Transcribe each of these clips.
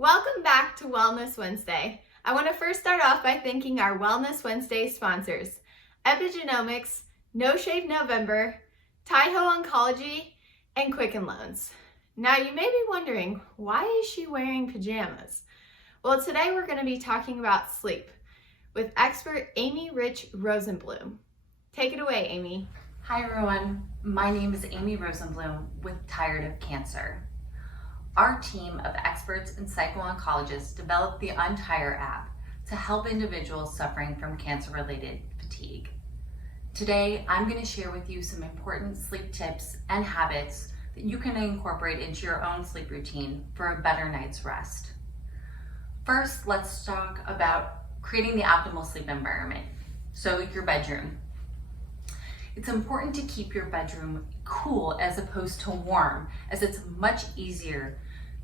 Welcome back to Wellness Wednesday. I want to first start off by thanking our Wellness Wednesday sponsors, Epigenomics, No Shave November, Taiho Oncology, and Quicken Loans. Now you may be wondering, why is she wearing pajamas? Well, today we're going to be talking about sleep with expert Amy Rich Rosenblum. Take it away, Amy. Hi everyone, my name is Amy Rosenblum with Tired of Cancer. Our team of experts and psycho-oncologists developed the Untire app to help individuals suffering from cancer-related fatigue. Today, I'm going to share with you some important sleep tips and habits that you can incorporate into your own sleep routine for a better night's rest. First, let's talk about creating the optimal sleep environment. So your bedroom. It's important to keep your bedroom cool as opposed to warm, as it's much easier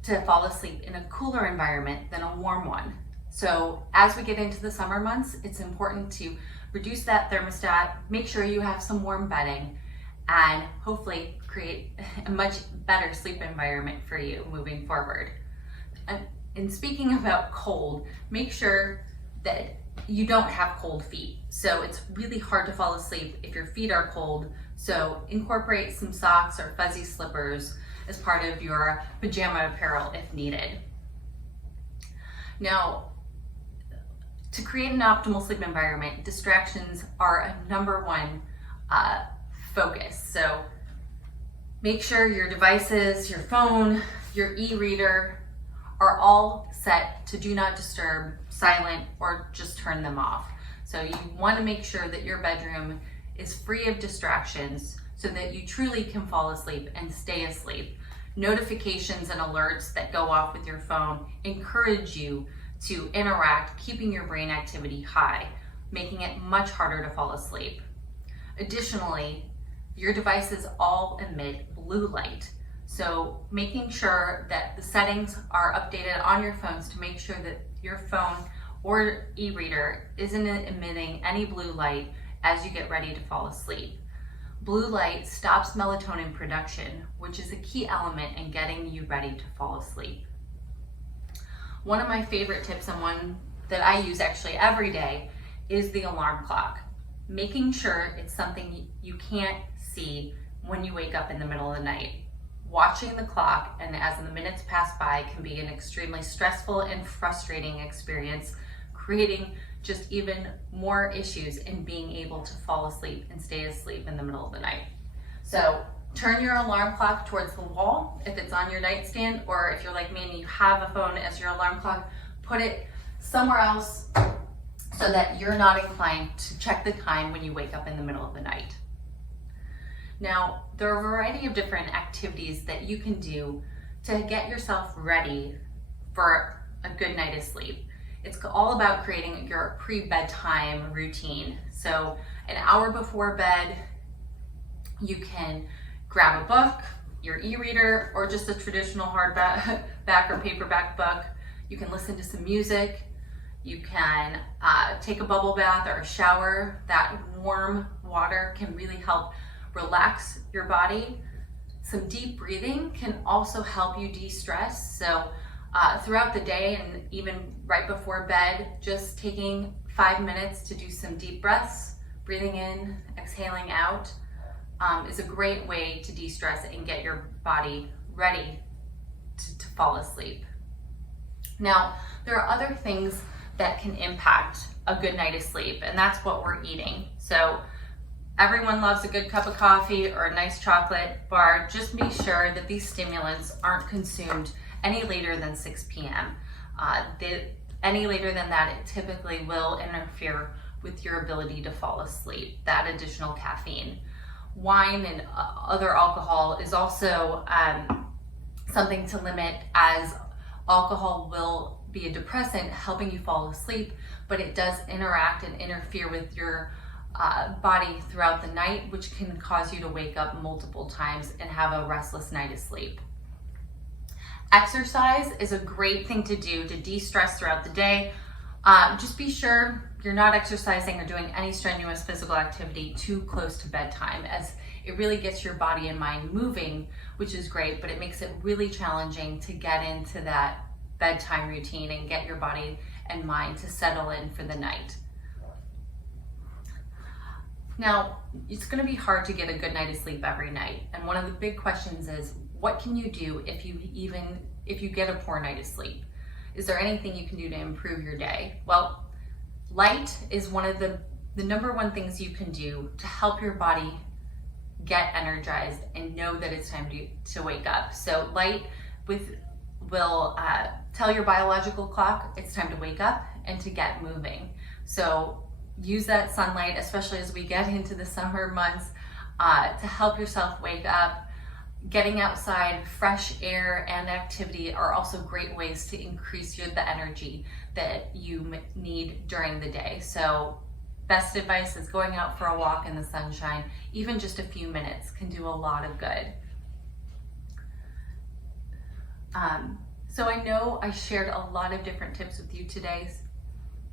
to fall asleep in a cooler environment than a warm one. So as we get into the summer months, it's important to reduce that thermostat, make sure you have some warm bedding, and hopefully create a much better sleep environment for you moving forward. And speaking about cold, make sure that you don't have cold feet. So it's really hard to fall asleep if your feet are cold. So incorporate some socks or fuzzy slippers as part of your pajama apparel if needed. Now, to create an optimal sleep environment, distractions are a number one focus. So make sure your devices, your phone, your e-reader are all set to do not disturb, silent, or just turn them off. So you want to make sure that your bedroom is free of distractions so that you truly can fall asleep and stay asleep. Notifications and alerts that go off with your phone encourage you to interact, keeping your brain activity high, making it much harder to fall asleep. Additionally, your devices all emit blue light. So making sure that the settings are updated on your phones to make sure that your phone or e-reader isn't emitting any blue light as you get ready to fall asleep. Blue light stops melatonin production, which is a key element in getting you ready to fall asleep. One of my favorite tips, and one that I use actually every day, is the alarm clock. Making sure it's something you can't see when you wake up in the middle of the night. Watching the clock and as the minutes pass by can be an extremely stressful and frustrating experience, creating just even more issues in being able to fall asleep and stay asleep in the middle of the night. So turn your alarm clock towards the wall if it's on your nightstand, or if you're like me and you have a phone as your alarm clock, put it somewhere else so that you're not inclined to check the time when you wake up in the middle of the night. Now, there are a variety of different activities that you can do to get yourself ready for a good night of sleep. It's all about creating your pre-bedtime routine. So an hour before bed, you can grab a book, your e-reader, or just a traditional hardback or paperback book. You can listen to some music. You can take a bubble bath or a shower. That warm water can really help relax your body. Some deep breathing can also help you de-stress. So throughout the day and even right before bed, just taking 5 minutes to do some deep breaths, breathing in, exhaling out, is a great way to de-stress and get your body ready to fall asleep. Now, there are other things that can impact a good night of sleep, and that's what we're eating. So everyone loves a good cup of coffee or a nice chocolate bar. Just be sure that these stimulants aren't consumed any later than 6 p.m. Any later than that, it typically will interfere with your ability to fall asleep, that additional caffeine. Wine and other alcohol is also something to limit, as alcohol will be a depressant helping you fall asleep, but it does interact and interfere with your body throughout the night, which can cause you to wake up multiple times and have a restless night of sleep. Exercise is a great thing to do to de-stress throughout the day. Just be sure you're not exercising or doing any strenuous physical activity too close to bedtime, as it really gets your body and mind moving, which is great, but it makes it really challenging to get into that bedtime routine and get your body and mind to settle in for the night. Now, it's going to be hard to get a good night of sleep every night. And one of the big questions is, what can you do if you get a poor night of sleep? Is there anything you can do to improve your day? Well, light is one of the number one things you can do to help your body get energized and know that it's time to wake up. So light will tell your biological clock it's time to wake up and to get moving. So use that sunlight, especially as we get into the summer months, to help yourself wake up. Getting outside, fresh air and activity are also great ways to increase the energy that you need during the day. So best advice is going out for a walk in the sunshine. Even just a few minutes can do a lot of good. So I know I shared a lot of different tips with you today.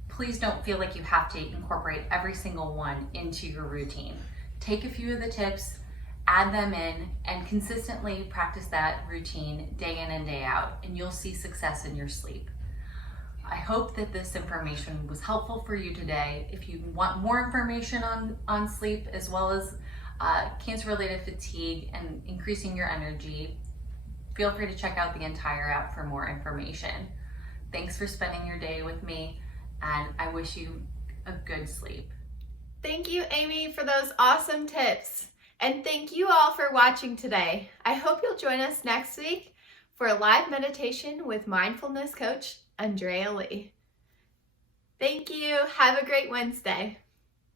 Please don't feel like you have to incorporate every single one into your routine. Take a few of the tips, add them in, and consistently practice that routine day in and day out, and you'll see success in your sleep. I hope that this information was helpful for you today. If you want more information on sleep, as well as cancer-related fatigue and increasing your energy, feel free to check out the entire app for more information. Thanks for spending your day with me, and I wish you a good sleep. Thank you, Amy, for those awesome tips. And thank you all for watching today. I hope you'll join us next week for a live meditation with mindfulness coach, Andrea Lee. Thank you. Have a great Wednesday.